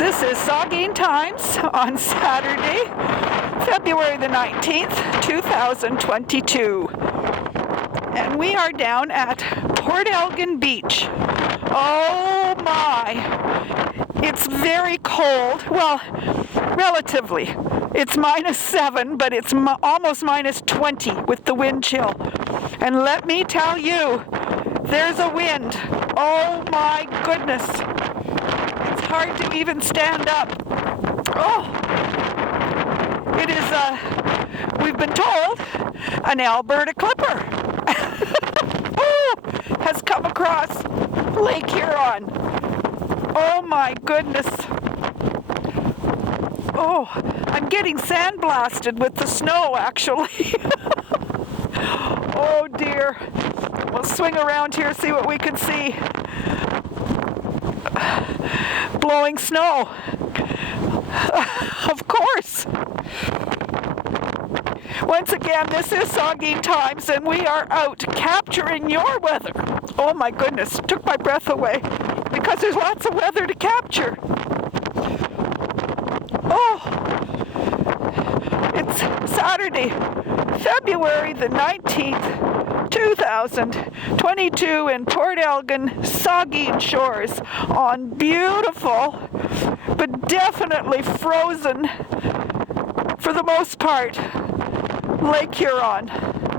This is Saugeen Times on Saturday, February the 19th, 2022. And we are down at Port Elgin Beach. Oh my! It's very cold. Well, relatively. It's -7, but it's almost -20 with the wind chill. And let me tell you, there's a wind. Oh my goodness. It's hard to even stand up. Oh, it is, we've been told, an Alberta clipper has come across Lake Huron. Oh my goodness. Oh, I'm getting sandblasted with the snow, actually. Oh dear. We'll swing around here, see what we can see. Blowing snow. Of course. Once again, this is Saugeen Times, and we are out capturing your weather. Oh my goodness, took my breath away because there's lots of weather to capture. Oh, it's Saturday, February the 19th, 2022 in Port Elgin, Saugeen Shores on beautiful, but definitely frozen, for the most part, Lake Huron.